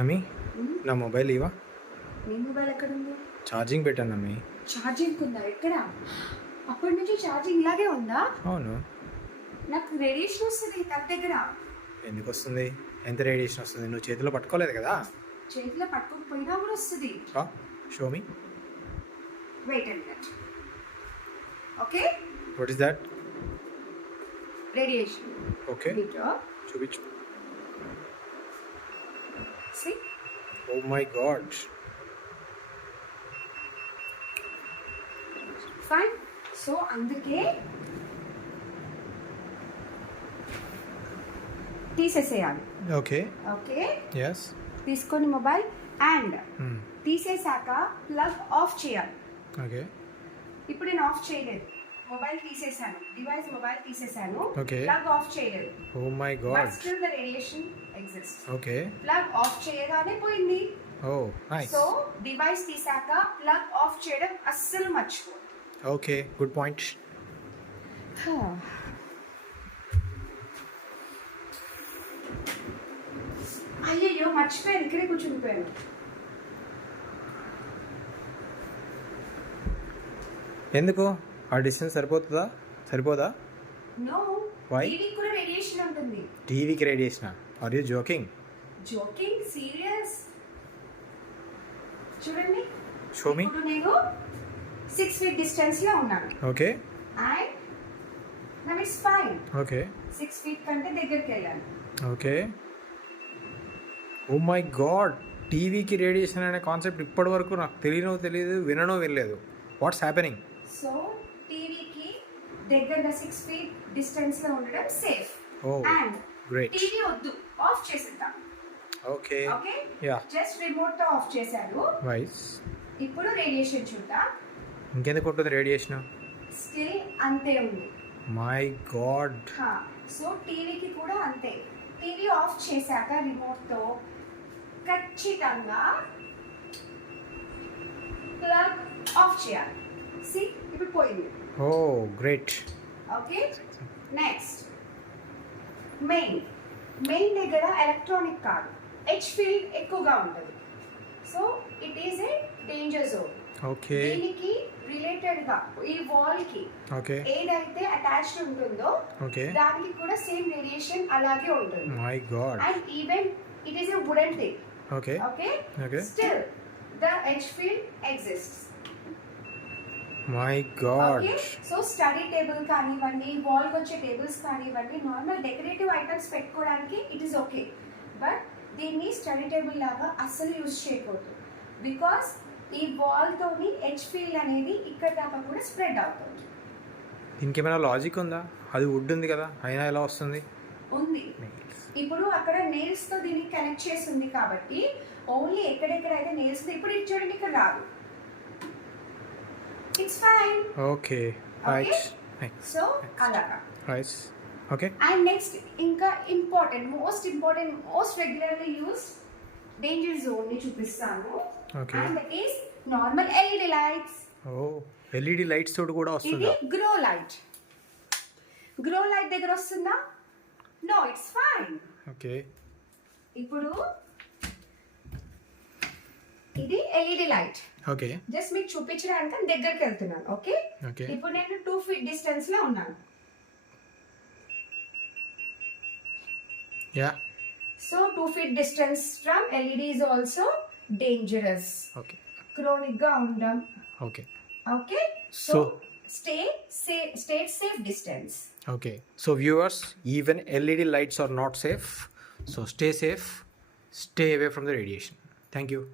అమ్మి నా మొబైల్ ఇవా నీ మొబైల్ ఎక్కడ ఉంది ఛార్జింగ్ పెట్టాను అమ్మి ఛార్జింగ్ ఉందా ఎక్కడ అప్పటి నుంచి ఛార్జింగ్ ఇలాగే ఉందా అవును నాకు రేడియేషన్ వస్తుంది తన దగ్గర ఎందుకు వస్తుంది ఎంత రేడియేషన్ వస్తుంది నువ్వు చేతిలో పట్టుకోలేదు కదా చేతిలో పట్టుకోకపోయినా కూడా వస్తుంది show me wait and that okay what is that radiation okay చూపించు See? Oh my God. Fine. So, అందుకే తీసేసేయాలి ఓకే ఓకే ఎస్ తీసుకొని మొబైల్ అండ్ తీసేసాక ప్లగ్ ఆఫ్ చేయాలి ఓకే ఇప్పుడు నేను ఆఫ్ చేయలేదు మొబైల్ తీసేశాను డివైస్ మొబైల్ తీసేశాను ప్లగ్ ఆఫ్ చేయలేదు ఓ my God still the radiation exist okay plug off చేయగానే పోయింది ఓ నైస్ సో డివైస్ తీసాక ప్లగ్ ఆఫ్ చేయడం అస్సలు మర్చిపో ఓకే గుడ్ పాయింట్ అయ్యయ్యో మర్చిపోయాను ఇక్కడే కూర్చుండిపోయాను ఎందుకు ఆ డిస్టెన్స్ సరిపోతుందా సరిపోదా వై టీవీకి radiation are you joking joking serious చూడండి షో మీ నేను సిక్స్ ఫీట్ డిస్టెన్స్ లో ఉన్నాను okay fine okay six feet కంటే దగ్గరికి వెళ్ళాను ఓకే ఓ మై గాడ్ టీవీకి రేడియేషన్ అనే కాన్సెప్ట్ ఇప్పటి వరకు నాకు తెలియనో తెలియదు విననో వినలేదు వాట్స్ హ్యాపెనింగ్ సో దగ్గరగా సిక్స్ ఫీట్ డిస్టెన్స్ లో ఉండడం సేఫ్ అండ్ టీవీ వద్దు ఆఫ్ చేసేద్దాం ఓకే ఓకే జస్ట్ రిమోట్ తో ఆఫ్ చేశారు వైస్ ఇప్పుడు రేడియేషన్ చూద్దాం ఇంకెందుకు ఉంటుంది రేడియేషన్ స్టిల్ అంతే ఉంది మై గాడ్ సో టీవీకి కూడా అంతే టీవీ ఆఫ్ చేశాక రిమోట్ తో ఖచ్చితంగా ప్లగ్ ఆఫ్ చేయాలి సి ఇప్పుడు పోయింది ఓ great okay next main main దగ్గర ఎలక్ట్రానిక్ కాదు హెచ్ ఫీల్డ్ ఎక్కువగా ఉంటుంది so it is a danger zone okay దీనికి రిలేటెడ్ గా ఈ వాల్ కి ఓకే ఏదైతే అటాచ్డ్ ఉంటుందో ఓకే దానికి కూడా సేమ్ రేడియేషన్ అలాగే ఉంటుంది my God and even it is a wooden thing okay okay okay still the H field exists my God so study table కానివ్వండి వాల్కి వచ్చే టేబుల్స్ కానివ్వండి నార్మల్ డెకరేటివ్ ఐటమ్స్ పెట్టుకోవడానికి ఇట్ ఈస్ ఓకే బట్ దీన్ని study table లాగా అస్సలు use చేయకూడదు because ఈ వాల్తో హెచ్ ఫీల్డ్ అనేది ఇక్కడ దాకా కూడా స్ప్రెడ్ అవుతుంది దీనికి ఏమైనా లాజిక్ ఉందా అది వుడ్ ఉంది కదా అయినా ఎలా వస్తుంది ఉంది ఇప్పుడు అక్కడ తో దీనికి కనెక్ట్ చేసి ఉంది కాబట్టి ఓన్లీ ఎక్కడెక్కడైతే నెయిల్స్ ఇప్పుడు ఇది ఇక్కడ రాదు it's fine okay right so అలాగా రైట్ ఓకే అండ్ నెక్స్ట్ ఇంకా important most important most regularly use danger zone ని చూపిస్తాను okay and that is normal LED lights oh LED lights తోటి కూడా వస్తుందా ఇది గ్రో లైట్ గ్రో లైట్ దగ్గర వస్తుందా నో ఇట్స్ ఫైన్ ఓకే ఇప్పుడు LED light. Okay. Just make two picture and then digger keltunan. Okay. Okay. If you need two feet distance lo unan. Yeah. So two feet distance from LED is also dangerous. Okay. Chronic gaundam. Okay. Okay. So, so stay safe. Stay safe distance. Okay. So viewers, even LED lights are not safe. So stay safe. Stay away from the radiation. Thank you.